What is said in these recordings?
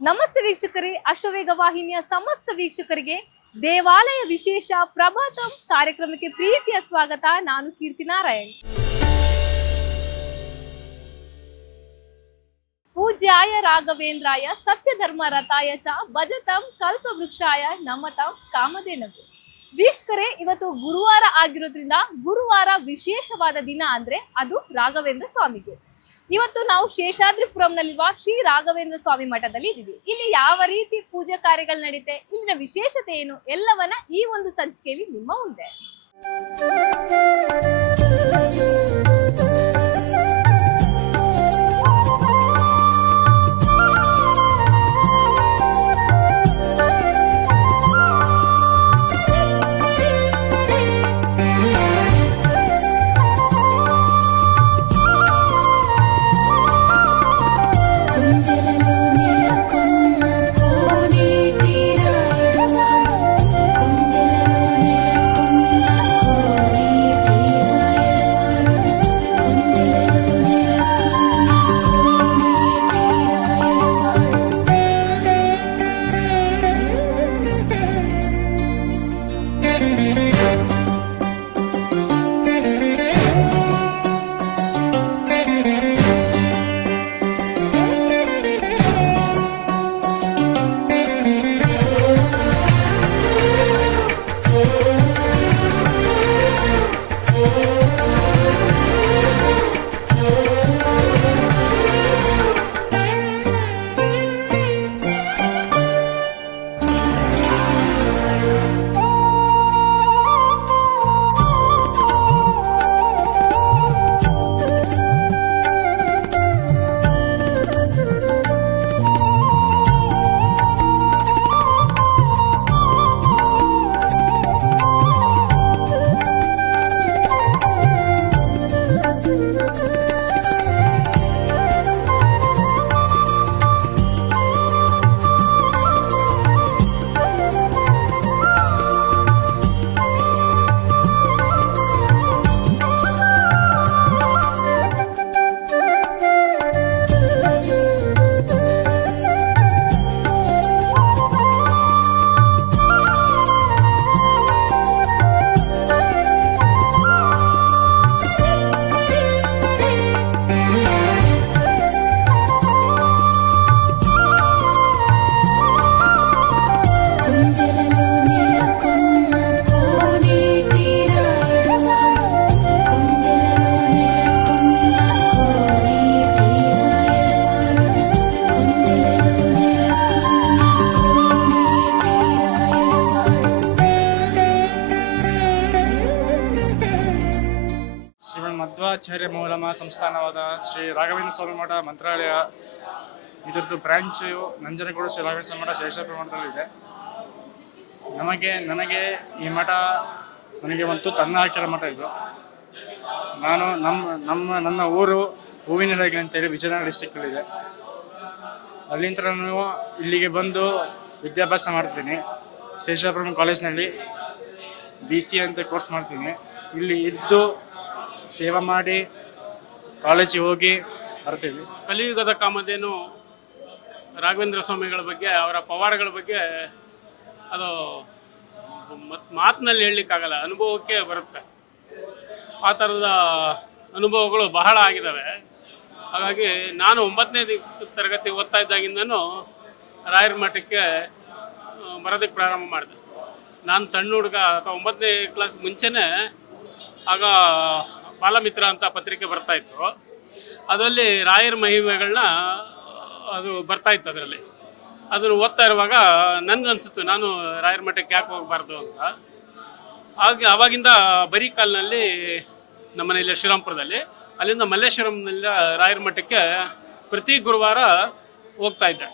ನಮಸ್ತೆ ವೀಕ್ಷಕರೇ, ಅಶ್ವವೇಗ ವಾಹಿನಿಯ ಸಮಸ್ತ ವೀಕ್ಷಕರಿಗೆ ದೇವಾಲಯ ವಿಶೇಷ ಪ್ರಭಾತಂ ಕಾರ್ಯಕ್ರಮಕ್ಕೆ ಪ್ರೀತಿಯ ಸ್ವಾಗತ. ನಾನು ಕೀರ್ತಿ ನಾರಾಯಣ್. ಪೂಜ್ಯಾಯ ರಾಘವೇಂದ್ರಾಯ ಸತ್ಯಧರ್ಮ ರಥಾಯ ಚ ಭಜತಂ ಕಲ್ಪವೃಕ್ಷಾಯ ನಮತಂ ಕಾಮಧೇನವೇ. ವೀಕ್ಷಕರೇ, ಇವತ್ತು ಗುರುವಾರ ಆಗಿರೋದ್ರಿಂದ ಗುರುವಾರ ವಿಶೇಷವಾದ ದಿನ ಅಂದ್ರೆ ಅದು ರಾಘವೇಂದ್ರ ಸ್ವಾಮಿಗೆ. ಇವತ್ತು ನಾವು ಶೇಷಾದ್ರಿಪುರಂನಲ್ಲಿರುವ ಶ್ರೀ ರಾಘವೇಂದ್ರ ಸ್ವಾಮಿ ಮಠದಲ್ಲಿ ಇದ್ದೀವಿ. ಇಲ್ಲಿ ಯಾವ ರೀತಿ ಪೂಜೆ ಕಾರ್ಯಗಳು ನಡೀತೆ, ಇಲ್ಲಿನ ವಿಶೇಷತೆ ಏನು, ಎಲ್ಲವನ್ನ ಈ ಒಂದು ಸಂಚಿಕೆಯಲ್ಲಿ ನಿಮ್ಮ ಮುಂದೆ. ಮಧ್ವಾಚಾರ್ಯ ಮೂಲಮ ಸಂಸ್ಥಾನವಾದ ಶ್ರೀ ರಾಘವೇಂದ್ರ ಸ್ವಾಮಿ ಮಠ ಮಂತ್ರಾಲಯ, ಇದರದ್ದು ಬ್ರಾಂಚ್ ನಂಜನಗೂಡು ಶ್ರೀ ರಾಘವೇಂದ್ರ ಸ್ವಾಮಿ ಮಠ ಶೇಷಾದ್ರಿ ಮಠದಲ್ಲಿದೆ. ನನಗೆ ಈ ಮಠ ನನಗೆ ಒಂದು ತನ್ನ ಹಾಕಿರೋ ಮಠ ಇದು. ನಾನು ನನ್ನ ಊರು ಹೂವಿನಡಗಲಿ ಅಂತೇಳಿ ವಿಜಯನಗರ ಡಿಸ್ಟಿಕ್ಕಲ್ಲಿದೆ. ಅಲ್ಲಿಂದ ನಾನು ಇಲ್ಲಿಗೆ ಬಂದು ವಿದ್ಯಾಭ್ಯಾಸ ಮಾಡ್ತೀನಿ. ಶೇಷಾಪುರಂ ಕಾಲೇಜ್ನಲ್ಲಿ BC ಅಂತ ಕೋರ್ಸ್ ಮಾಡ್ತೀನಿ. ಇಲ್ಲಿ ಇದ್ದು ಸೇವೆ ಮಾಡಿ ಕಾಲೇಜಿಗೆ ಹೋಗಿ ಬರ್ತೀವಿ. ಕಲಿಯುಗದ ಕಾಮಧೇನು ರಾಘವೇಂದ್ರ ಸ್ವಾಮಿಗಳ ಬಗ್ಗೆ, ಅವರ ಪವಾಡಗಳ ಬಗ್ಗೆ ಅದು ಮಾತಿನಲ್ಲಿ ಹೇಳಲಿಕ್ಕಾಗಲ್ಲ, ಅನುಭವಕ್ಕೆ ಬರುತ್ತೆ. ಆ ಥರದ ಅನುಭವಗಳು ಬಹಳ ಆಗಿದ್ದಾವೆ. ಹಾಗಾಗಿ ನಾನು 9ನೇ ತರಗತಿ ಓದ್ತಾ ಇದ್ದಾಗಿಂದನೂ ರಾಯರ ಮಠಕ್ಕೆ ಬರೋದಕ್ಕೆ ಪ್ರಾರಂಭ ಮಾಡಿದೆ. ನಾನು ಸಣ್ಣ ಹುಡುಗ ಅಥವಾ 9ನೇ ಕ್ಲಾಸ್ ಮುಂಚೆನೇ ಆಗ ಬಾಲಮಿತ್ರ ಅಂತ ಪತ್ರಿಕೆ ಬರ್ತಾಯಿತ್ತು. ಅದರಲ್ಲಿ ರಾಯರ ಮಹಿಮೆಗಳನ್ನ ಅದು ಬರ್ತಾಯಿತ್ತು. ಅದರಲ್ಲಿ ಅದನ್ನು ಓದ್ತಾ ಇರುವಾಗ ನನಗನ್ಸಿತ್ತು, ನಾನು ರಾಯರ ಮಠಕ್ಕೆ ಯಾಕೆ ಹೋಗಬಾರ್ದು ಅಂತ. ಆವಾಗಿಂದ ಬರೀ ಕಾಲಿನಲ್ಲಿ ನಮ್ಮನೆಯಲ್ಲಿ ಶ್ರೀರಾಮ್ಪುರದಲ್ಲಿ, ಅಲ್ಲಿಂದ ಮಲ್ಲೇಶ್ವರಂನಿಂದ ರಾಯರ ಮಠಕ್ಕೆ ಪ್ರತಿ ಗುರುವಾರ ಹೋಗ್ತಾ ಇದ್ದೆ.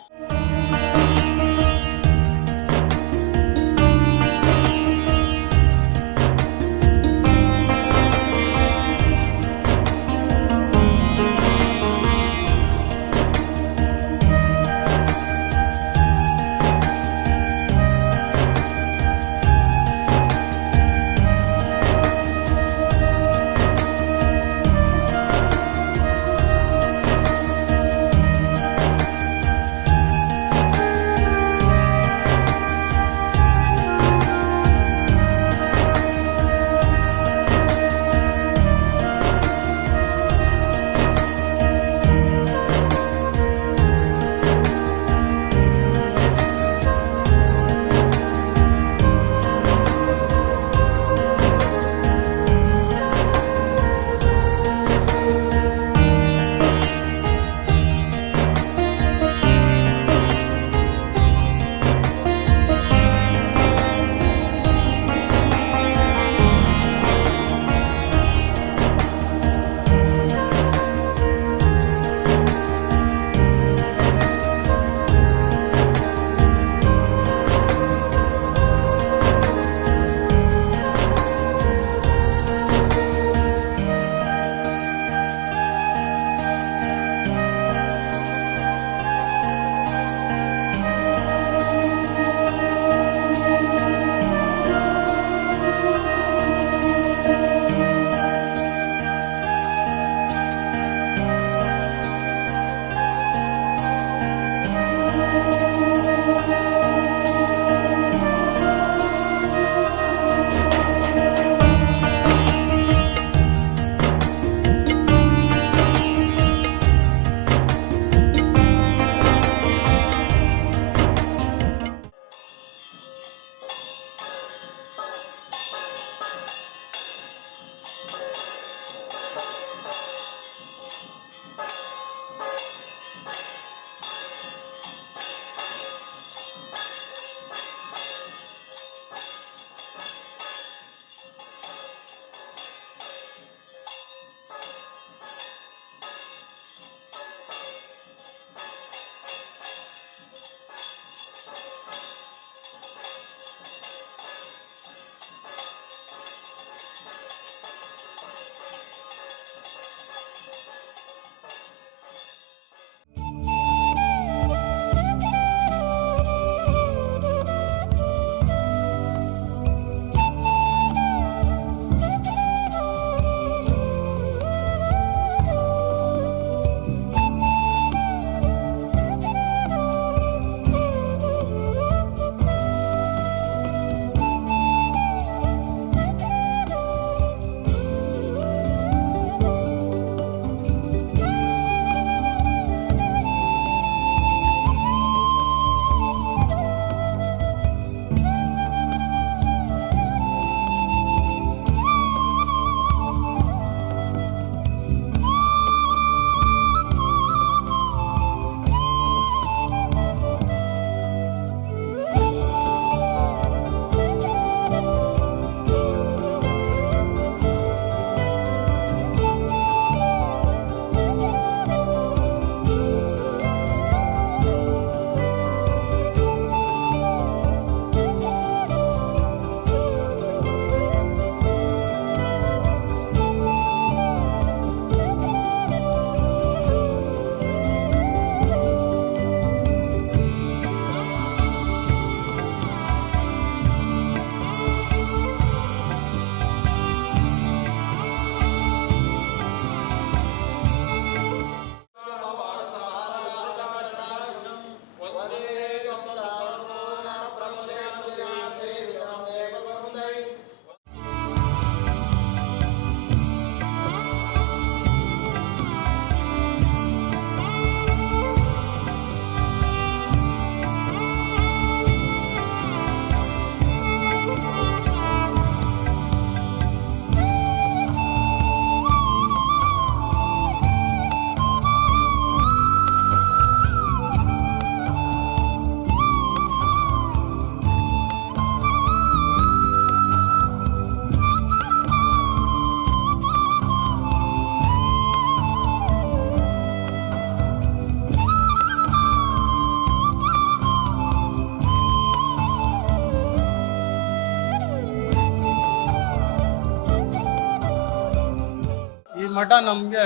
ಮಠ ನಮಗೆ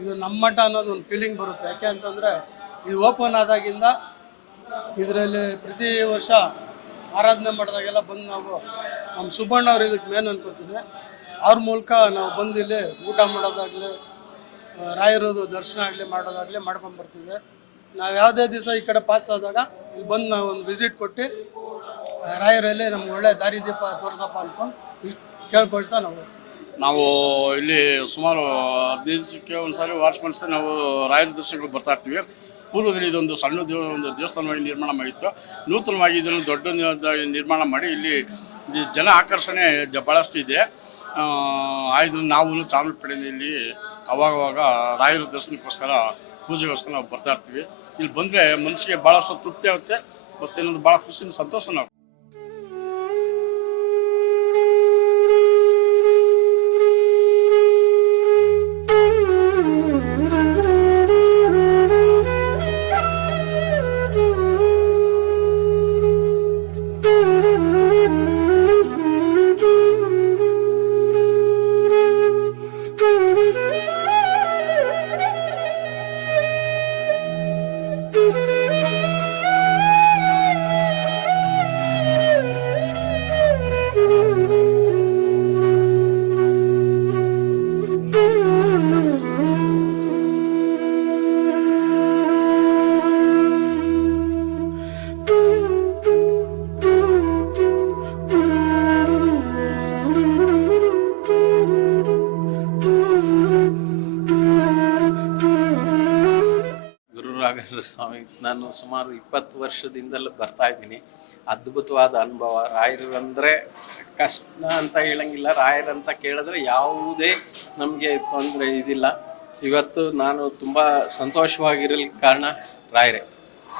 ಇದು ನಮ್ಮ ಮಠ ಅನ್ನೋದು ಒಂದು ಫೀಲಿಂಗ್ ಬರುತ್ತೆ. ಯಾಕೆ ಅಂತಂದರೆ ಇದು ಓಪನ್ ಆದಾಗಿಂದ ಇದರಲ್ಲಿ ಪ್ರತಿ ವರ್ಷ ಆರಾಧನೆ ಮಾಡಿದಾಗೆಲ್ಲ ಬಂದು ನಾವು ನಮ್ಮ ಸುಬ್ಬಣ್ಣ ಅವ್ರು ಇದಕ್ಕೆ ಮೇನ್ ಅನ್ಕೋತೀನಿ. ಅವ್ರ ಮೂಲಕ ನಾವು ಬಂದು ಇಲ್ಲಿ ಊಟ ಮಾಡೋದಾಗಲಿ ರಾಯರದು ದರ್ಶನ ಆಗಲಿ ಮಾಡೋದಾಗಲಿ ಮಾಡ್ಕೊಂಬರ್ತೀವಿ. ನಾವು ಯಾವುದೇ ದಿವಸ ಈ ಕಡೆ ಪಾಸ್ ಆದಾಗ ಇಲ್ಲಿ ಬಂದು ನಾವು ಒಂದು ವಿಸಿಟ್ ಕೊಟ್ಟು ರಾಯರಲ್ಲಿ ನಮ್ಗೆ ಒಳ್ಳೆ ದಾರಿದೀಪ ತೋರ್ಸಪ್ಪ ಅಂದ್ಕೊಂಡು ಕೇಳ್ಕೊಳ್ತಾ ನಾವು ಇಲ್ಲಿ ಸುಮಾರು 15 ದಿವಸಕ್ಕೆ ಒಂದ್ಸಾರಿ ವಾರ್ಷಿಕ ನಾವು ರಾಯರ ದರ್ಶನಗಳು ಬರ್ತಾ ಇರ್ತೀವಿ. ಪೂರ್ವದಲ್ಲಿ ಇದೊಂದು ಸಣ್ಣ ಒಂದು ದೇವಸ್ಥಾನವಾಗಿ ನಿರ್ಮಾಣ ಮಾಡಿತ್ತು. ನೂತನವಾಗಿ ಇದನ್ನು ದೊಡ್ಡ ನಿರ್ಮಾಣ ಮಾಡಿ ಇಲ್ಲಿ ಜನ ಆಕರ್ಷಣೆ ಭಾಳಷ್ಟು ಇದೆ. ಆಯ್ತು ನಾವು ಚಾಮರಾಜಪೇಟೆಯಲ್ಲಿ ಅವಾಗವಾಗ ರಾಯರ ದರ್ಶನಕ್ಕೋಸ್ಕರ ಪೂಜೆಗೋಸ್ಕರ ನಾವು ಬರ್ತಾ ಇರ್ತೀವಿ. ಇಲ್ಲಿ ಬಂದರೆ ಮನಸ್ಸಿಗೆ ಭಾಳಷ್ಟು ತೃಪ್ತಿ ಆಗುತ್ತೆ ಮತ್ತು ಇನ್ನೊಂದು ಭಾಳ ಖುಷಿಯಿಂದ ಸಂತೋಷ ನಾವು. ಸ್ವಾಮಿ ನಾನು ಸುಮಾರು 20 ವರ್ಷದಿಂದಲೂ ಬರ್ತಾ ಇದ್ದೀನಿ. ಅದ್ಭುತವಾದ ಅನುಭವ. ರಾಯರು ಅಂದರೆ ಕಷ್ಟ ಅಂತ ಹೇಳಂಗಿಲ್ಲ, ರಾಯರಂತ ಕೇಳಿದ್ರೆ ಯಾವುದೇ ನಮಗೆ ತೊಂದರೆ ಇದಿಲ್ಲ. ಇವತ್ತು ನಾನು ತುಂಬ ಸಂತೋಷವಾಗಿರಲಿಕ್ಕೆ ಕಾರಣ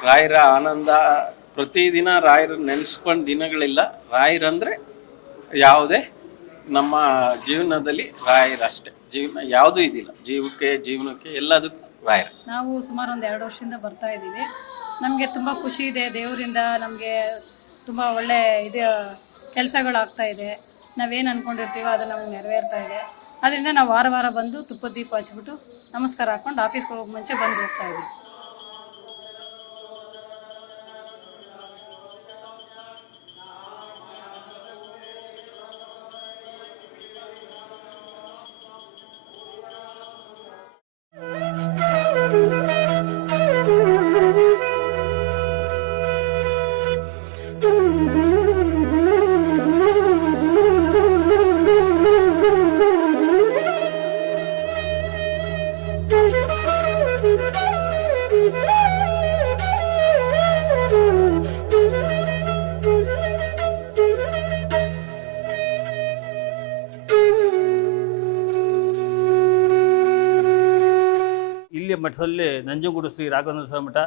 ರಾಯರ ಆನಂದ. ಪ್ರತಿದಿನ ರಾಯರು ನೆನೆಸ್ಕೊಂಡು ದಿನಗಳಿಲ್ಲ. ರಾಯರಂದರೆ ಯಾವುದೇ ನಮ್ಮ ಜೀವನದಲ್ಲಿ ರಾಯರಷ್ಟೇ. ಜೀವನ ಯಾವುದೂ ಇದಿಲ್ಲ, ಜೀವನಕ್ಕೆ ಎಲ್ಲದಕ್ಕೂ ರಾಯರು. ನಾವು ಸುಮಾರು ಒಂದು 2 ವರ್ಷದಿಂದ ಬರ್ತಾ ಇದ್ದೀವಿ. ನಮಗೆ ತುಂಬ ಖುಷಿ ಇದೆ. ದೇವರಿಂದ ನಮಗೆ ತುಂಬ ಒಳ್ಳೆ ಕೆಲಸಗಳಾಗ್ತಾ ಇದೆ. ನಾವೇನು ಅಂದ್ಕೊಂಡಿರ್ತೀವೋ ಅದು ನಮ್ಗೆ ನೆರವೇರ್ತಾ ಇದೆ. ಅದರಿಂದ ನಾವು ವಾರ ವಾರ ಬಂದು ತುಪ್ಪದ ದೀಪ ಹಚ್ಬಿಟ್ಟು ನಮಸ್ಕಾರ ಹಾಕ್ಕೊಂಡು ಆಫೀಸ್ಗೆ ಹೋಗೋ ಮುಂಚೆ ಬಂದು ಹೋಗ್ತಾ ಇದ್ದೀವಿ. ಇಲ್ಲಿ ಮಠದಲ್ಲಿ ನಂಜನಗೂಡು ಶ್ರೀ ರಾಘವೇಂದ್ರ ಸ್ವಾಮಿ ಮಠ,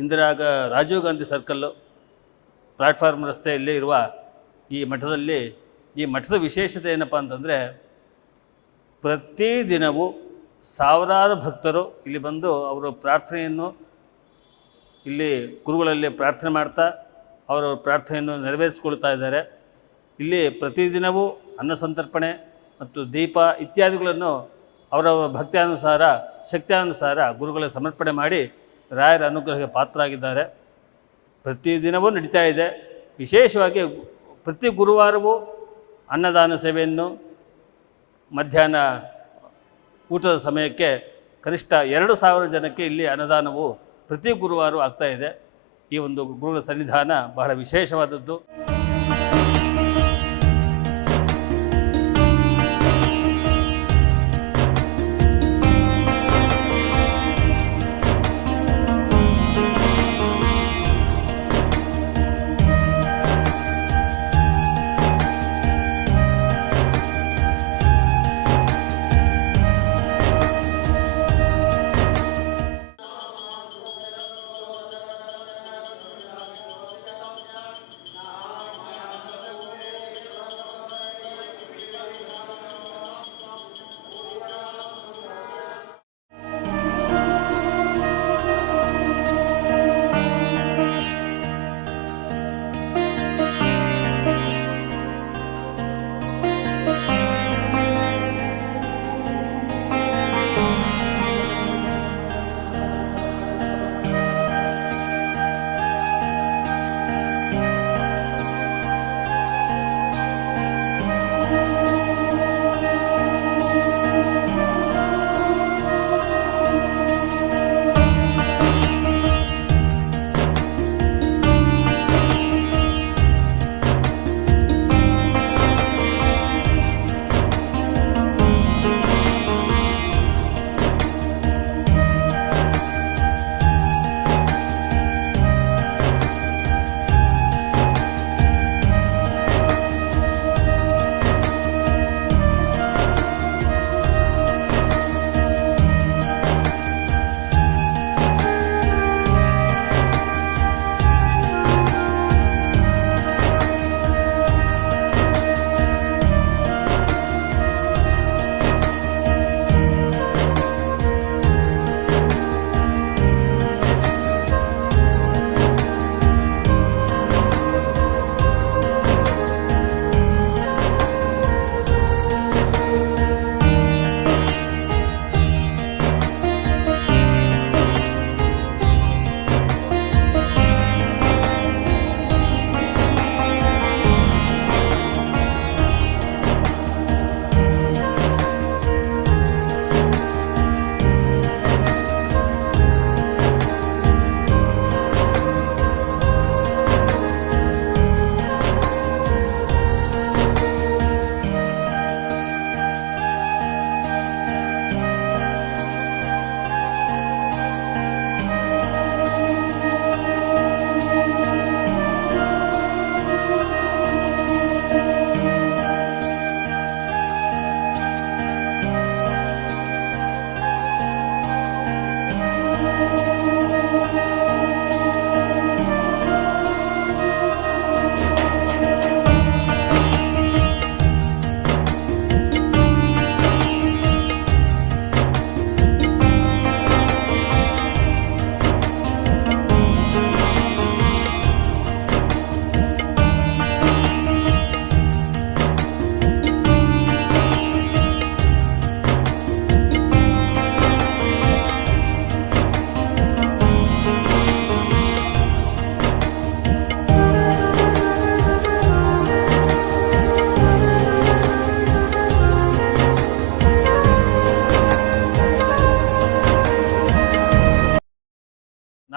ಇಂದಿರಾಗ ರಾಜೀವ್ ಗಾಂಧಿ ಸರ್ಕಲ್ಲು, ಪ್ಲಾಟ್ಫಾರ್ಮ್ ರಸ್ತೆಯಲ್ಲಿ ಇರುವ ಈ ಮಠದಲ್ಲಿ ಈ ಮಠದ ವಿಶೇಷತೆ ಏನಪ್ಪ ಅಂತಂದರೆ, ಪ್ರತಿದಿನವೂ ಸಾವಿರಾರು ಭಕ್ತರು ಇಲ್ಲಿ ಬಂದು ಅವರು ಪ್ರಾರ್ಥನೆಯನ್ನು ಇಲ್ಲಿ ಗುರುಗಳಲ್ಲಿ ಪ್ರಾರ್ಥನೆ ಮಾಡ್ತಾ ಅವರ ಪ್ರಾರ್ಥನೆಯನ್ನು ನೆರವೇರಿಸಿಕೊಳ್ತಾ ಇದ್ದಾರೆ. ಇಲ್ಲಿ ಪ್ರತಿದಿನವೂ ಅನ್ನ ಸಂತರ್ಪಣೆ ಮತ್ತು ದೀಪ ಇತ್ಯಾದಿಗಳನ್ನು ಅವರವರ ಭಕ್ತಿಯಾನುಸಾರ ಶಕ್ತಿಯಾನುಸಾರ ಗುರುಗಳಿಗೆ ಸಮರ್ಪಣೆ ಮಾಡಿ ರಾಯರ ಅನುಗ್ರಹಕ್ಕೆ ಪಾತ್ರರಾಗಿದ್ದಾರೆ. ಪ್ರತಿದಿನವೂ ನಡೀತಾ ಇದೆ. ವಿಶೇಷವಾಗಿ ಪ್ರತಿ ಗುರುವಾರವೂ ಅನ್ನದಾನ ಸೇವೆಯನ್ನು ಮಧ್ಯಾಹ್ನ ಊಟದ ಸಮಯಕ್ಕೆ ಕನಿಷ್ಠ 2,000 ಜನಕ್ಕೆ ಇಲ್ಲಿ ಅನ್ನದಾನವು ಪ್ರತಿ ಗುರುವಾರ ಆಗ್ತಾ ಇದೆ. ಈ ಒಂದು ಗುರುಗಳ ಸನ್ನಿಧಾನ ಬಹಳ ವಿಶೇಷವಾದದ್ದು.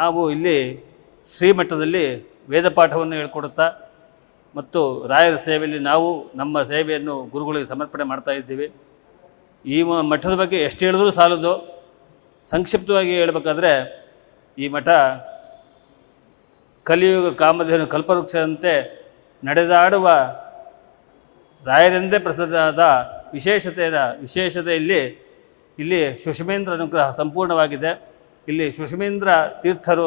ನಾವು ಇಲ್ಲಿ ಶ್ರೀಮಠದಲ್ಲಿ ವೇದ ಪಾಠವನ್ನು ಹೇಳ್ಕೊಡುತ್ತಾ ಮತ್ತು ರಾಯರ ಸೇವೆಯಲ್ಲಿ ನಾವು ನಮ್ಮ ಸೇವೆಯನ್ನು ಗುರುಗಳಿಗೆ ಸಮರ್ಪಣೆ ಮಾಡ್ತಾ ಇದ್ದೀವಿ. ಈ ಮಠದ ಬಗ್ಗೆ ಎಷ್ಟು ಹೇಳಿದ್ರೂ ಸಾಲದು. ಸಂಕ್ಷಿಪ್ತವಾಗಿ ಹೇಳಬೇಕಾದ್ರೆ ಈ ಮಠ ಕಲಿಯುಗ ಕಾಮಧೇನು ಕಲ್ಪವೃಕ್ಷದಂತೆ ನಡೆದಾಡುವ ರಾಯರೆಂದೇ ಪ್ರಸಿದ್ಧವಾದ ವಿಶೇಷತೆಯಲ್ಲಿ ಇಲ್ಲಿ ಸುಷುಮೇಂದ್ರ ಅನುಗ್ರಹ ಸಂಪೂರ್ಣವಾಗಿದೆ. ಇಲ್ಲಿ ಸುಷುಮೇಂದ್ರ ತೀರ್ಥರು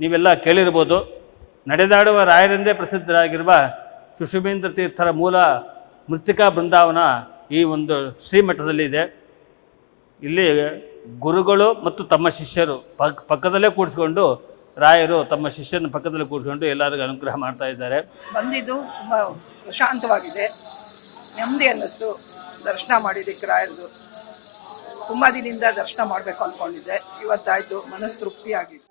ನೀವೆಲ್ಲ ಕೇಳಿರ್ಬೋದು. ನಡೆದಾಡುವ ರಾಯರೆಂದೇ ಪ್ರಸಿದ್ಧರಾಗಿರುವ ಸುಷುಮೇಂದ್ರ ತೀರ್ಥರ ಮೂಲ ಮೃತ್ತಿಕಾ ಬೃಂದಾವನ ಈ ಒಂದು ಶ್ರೀಮಠದಲ್ಲಿದೆ. ಇಲ್ಲಿ ಗುರುಗಳು ಮತ್ತು ತಮ್ಮ ಶಿಷ್ಯರು ಪಕ್ಕದಲ್ಲೇ ಕೂಡಿಸ್ಕೊಂಡು ರಾಯರು ತಮ್ಮ ಶಿಷ್ಯನ ಪಕ್ಕದಲ್ಲೇ ಕೂಡಿಸ್ಕೊಂಡು ಎಲ್ಲರಿಗೂ ಅನುಗ್ರಹ ಮಾಡ್ತಾ ಇದ್ದಾರೆ. ಬಂದಿದ್ದು ತುಂಬ ಪ್ರಶಾಂತವಾಗಿದೆ, ನೆಮ್ಮದಿ ಅನ್ನಿಸ್ತು. ದರ್ಶನ ಮಾಡಿದ್ದಕ್ಕೆ ರಾಯರದು ತುಂಬ ದಿನದಿಂದ ದರ್ಶನ ಮಾಡಬೇಕು ಅಂದ್ಕೊಂಡಿದ್ದೆ, ಇವತ್ತಾಯಿತು. ಮನಸ್ಸು ತೃಪ್ತಿಯಾಗಿದೆ.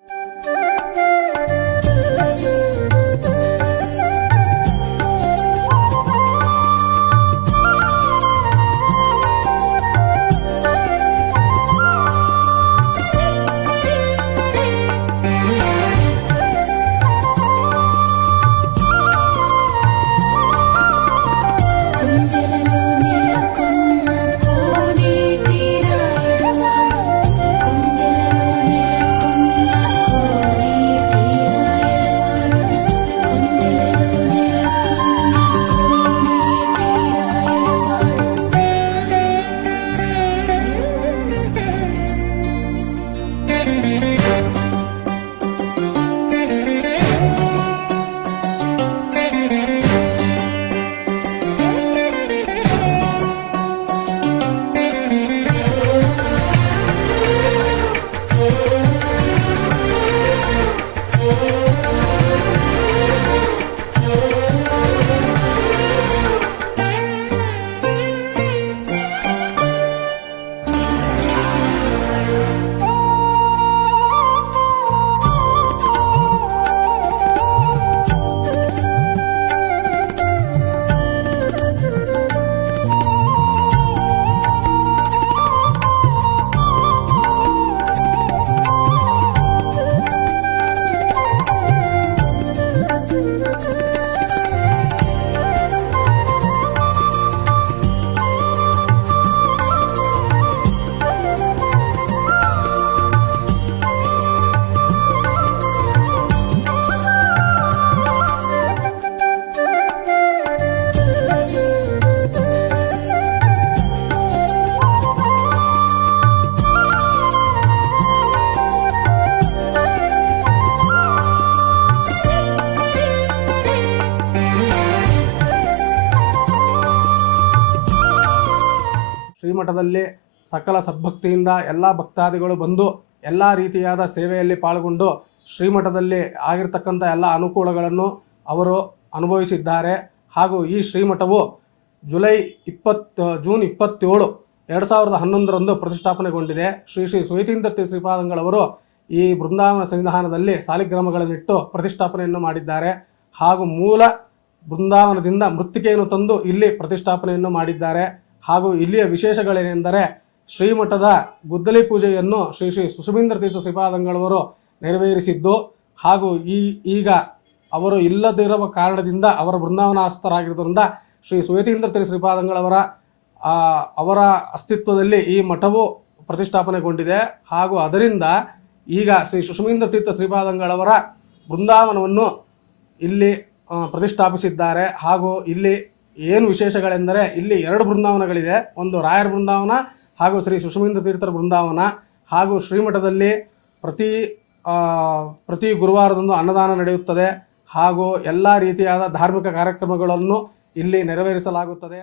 ಶ್ರೀಮಠದಲ್ಲಿ ಸಕಲ ಸದ್ಭಕ್ತಿಯಿಂದ ಎಲ್ಲ ಭಕ್ತಾದಿಗಳು ಬಂದು ಎಲ್ಲ ರೀತಿಯಾದ ಸೇವೆಯಲ್ಲಿ ಪಾಲ್ಗೊಂಡು ಶ್ರೀಮಠದಲ್ಲಿ ಆಗಿರ್ತಕ್ಕಂಥ ಎಲ್ಲ ಅನುಕೂಲಗಳನ್ನು ಅವರು ಅನುಭವಿಸಿದ್ದಾರೆ. ಹಾಗೂ ಈ ಶ್ರೀಮಠವು ಜೂನ್ 27, 2011 ಪ್ರತಿಷ್ಠಾಪನೆಗೊಂಡಿದೆ. ಶ್ರೀ ಸುಯತೀಂದ್ರ ಶ್ರೀಪಾದಂಗಳವರು ಈ ಬೃಂದಾವನ ಸನ್ನಿಧಾನದಲ್ಲಿ ಸಾಲಿಗ್ರಾಮಗಳನ್ನಿಟ್ಟು ಪ್ರತಿಷ್ಠಾಪನೆಯನ್ನು ಮಾಡಿದ್ದಾರೆ. ಹಾಗೂ ಮೂಲ ಬೃಂದಾವನದಿಂದ ಮೃತ್ತಿಕೆಯನ್ನು ತಂದು ಇಲ್ಲಿ ಪ್ರತಿಷ್ಠಾಪನೆಯನ್ನು ಮಾಡಿದ್ದಾರೆ. ಹಾಗೂ ಇಲ್ಲಿಯ ವಿಶೇಷಗಳೇನೆಂದರೆ ಶ್ರೀಮಠದ ಗುದ್ದಲಿ ಪೂಜೆಯನ್ನು ಶ್ರೀ ಸುಷುಮೇಂದ್ರ ತೀರ್ಥ ಶ್ರೀಪಾದಂಗಳವರು ನೆರವೇರಿಸಿದ್ದು, ಹಾಗೂ ಈಗ ಅವರು ಇಲ್ಲದಿರುವ ಕಾರಣದಿಂದ ಅವರ ಬೃಂದಾವನಾಸ್ಥರಾಗಿರೋದ್ರಿಂದ ಶ್ರೀ ಸುಯತೀಂದ್ರ ತೀರ್ಥ ಶ್ರೀಪಾದಂಗಳವರ ಅವರ ಅಸ್ತಿತ್ವದಲ್ಲಿ ಈ ಮಠವು ಪ್ರತಿಷ್ಠಾಪನೆಗೊಂಡಿದೆ. ಹಾಗೂ ಅದರಿಂದ ಈಗ ಶ್ರೀ ಸುಷುಮೇಂದ್ರ ತೀರ್ಥ ಶ್ರೀಪಾದಂಗಳವರ ಬೃಂದಾವನವನ್ನು ಇಲ್ಲಿ ಪ್ರತಿಷ್ಠಾಪಿಸಿದ್ದಾರೆ. ಹಾಗೂ ಇಲ್ಲಿ ಏನು ವಿಶೇಷಗಳೆಂದರೆ ಇಲ್ಲಿ 2 ಬೃಂದಾವನಗಳಿದೆ. ಒಂದು ರಾಯರ ಬೃಂದಾವನ ಹಾಗೂ ಶ್ರೀ ಸುಷುಮೇಂದ್ರ ತೀರ್ಥರ ಬೃಂದಾವನ. ಹಾಗೂ ಶ್ರೀಮಠದಲ್ಲಿ ಪ್ರತಿ ಗುರುವಾರದಂದು ಅನ್ನದಾನ ನಡೆಯುತ್ತದೆ. ಹಾಗೂ ಎಲ್ಲ ರೀತಿಯಾದ ಧಾರ್ಮಿಕ ಕಾರ್ಯಕ್ರಮಗಳನ್ನು ಇಲ್ಲಿ ನೆರವೇರಿಸಲಾಗುತ್ತದೆ.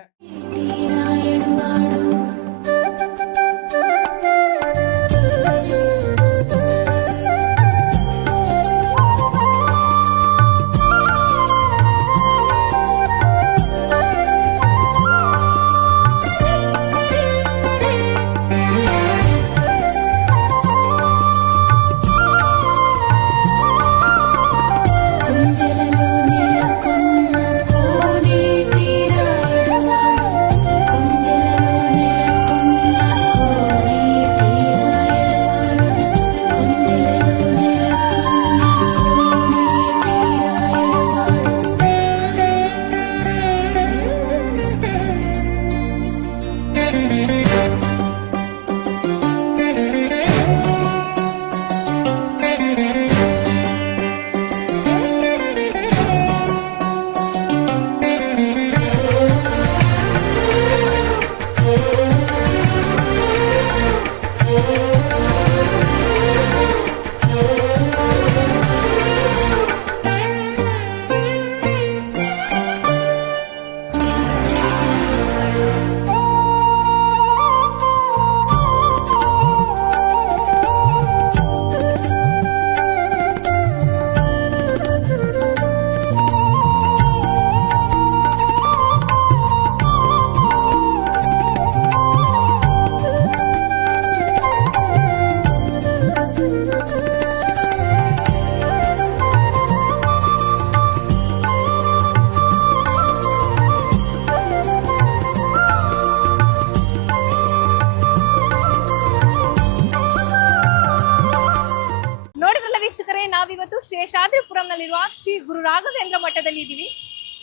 ನಾವಿವತ್ತು ಶೇಷಾದ್ರಿಪುರಂನಲ್ಲಿರುವ ಶ್ರೀ ಗುರು ರಾಘವೇಂದ್ರ ಮಠದಲ್ಲಿ ಇದ್ದೀವಿ.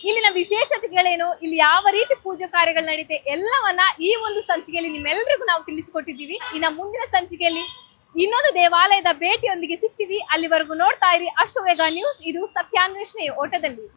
ಇಲ್ಲಿನ ವಿಶೇಷತೆಗಳೇನು, ಇಲ್ಲಿ ಯಾವ ರೀತಿ ಪೂಜಾ ಕಾರ್ಯಗಳು ನಡೀತೆ ಎಲ್ಲವನ್ನ ಈ ಒಂದು ಸಂಚಿಕೆಯಲ್ಲಿ ನಿಮ್ಮೆಲ್ಲರಿಗೂ ನಾವು ತಿಳಿಸಿಕೊಟ್ಟಿದ್ದೀವಿ. ಇನ್ನ ಮುಂದಿನ ಸಂಚಿಕೆಯಲ್ಲಿ ಇನ್ನೊಂದು ದೇವಾಲಯದ ಭೇಟಿಯೊಂದಿಗೆ ಸಿಗ್ತೀವಿ. ಅಲ್ಲಿವರೆಗೂ ನೋಡ್ತಾ ಇರಿ ಅಶ್ವವೇಗ ನ್ಯೂಸ್. ಇದು ಸತ್ಯಾನ್ವೇಷಣೆಯ ಓಟದಲ್ಲಿ.